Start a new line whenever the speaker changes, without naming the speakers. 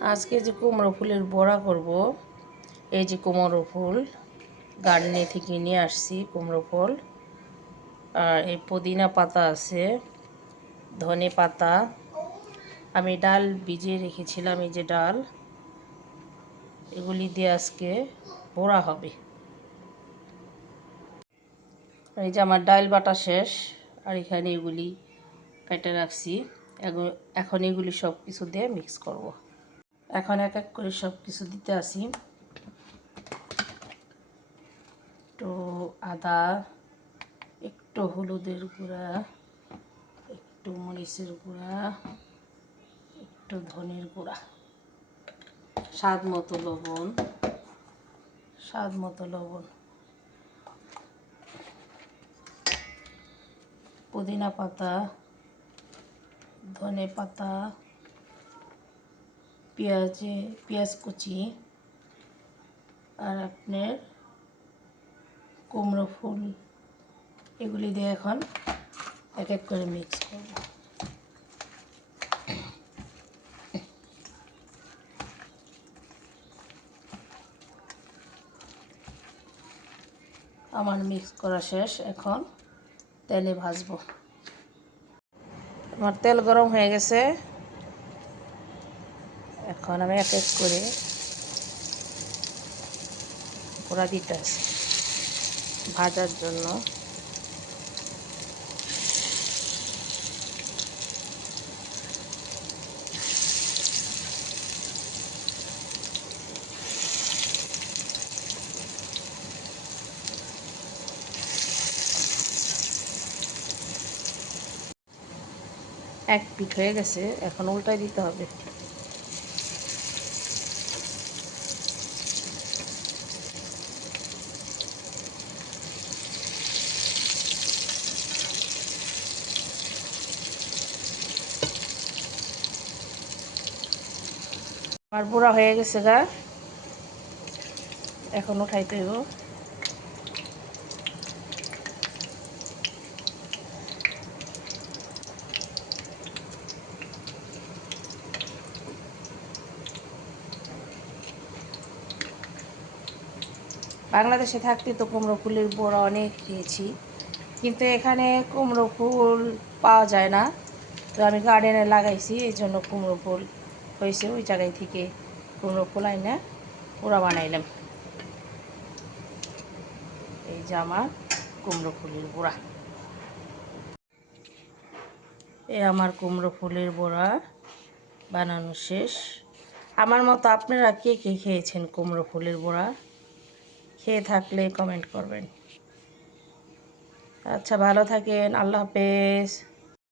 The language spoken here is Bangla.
আজকে যে কুমড়ো ফুলের বড়া করব, এই যে কুমড়ো ফুল, গার্ডেনে থেকে নিয়ে আসছি কুমড়ো ফুল। আর এই পুদিনা পাতা আছে, ধনে পাতা। আমি ডাল ভিজিয়ে রেখেছিলাম, এই যে ডাল। এগুলি দিয়ে আজকে বড়া হবে। এই যে আমার ডাল বাটা শেষ, আর এখানে এগুলি কেটে রাখছি। এখন এগুলি সব কিছু দিয়ে মিক্স করব। এখন এক এক করে সব কিছু দিতে আসি। একটু আদা, একটু হলুদের গুঁড়া, একটু মরিচের গুঁড়া, একটু ধনের গুঁড়া। স্বাদ মতো লবণ, স্বাদ মতো লবণ। পুদিনা পাতা, ধনে পাতা পেঁয়াজে, পেঁয়াজ কুচি আর আপনার কুমড়ো ফুল, এগুলি দিয়ে এখন এক এক করে মিক্স করব। আমার মিক্স করা শেষ, এখন তেলে ভাজবো। আমার তেল গরম হয়ে গেছে। এখন আমি এক এক করে পোড়া দিতে ভাজার জন্য। এক পিঠ হয়ে গেছে, এখন উল্টাই দিতে হবে। আমার বুড়া হয়ে গেছে গা। এখন উঠাইতে হইব। বাংলাদেশে থাকতে তো কুমড়ো ফুলের বড়া অনেক খেয়েছি, কিন্তু এখানে কুমড়ো ফুল পাওয়া যায় না। তো আমি গার্ডেনে লাগাইছি, এই জন্য কুমড়ো ফুল। হয়েছে, ওই জায়গায় থেকে কুমড়ো ফুল না, ওরা বানাইলাম। এই যে আমার কুমড়ো ফুলের বড়া। এ আমার কুমড়ো ফুলের বড়া বানানো শেষ। আমার মতো আপনারা কে কে খেয়েছেন কুমড়ো ফুলের বড়া? খেয়ে থাকলে কমেন্ট করবেন। আচ্ছা ভালো থাকেন, আল্লাহ হাফেজ।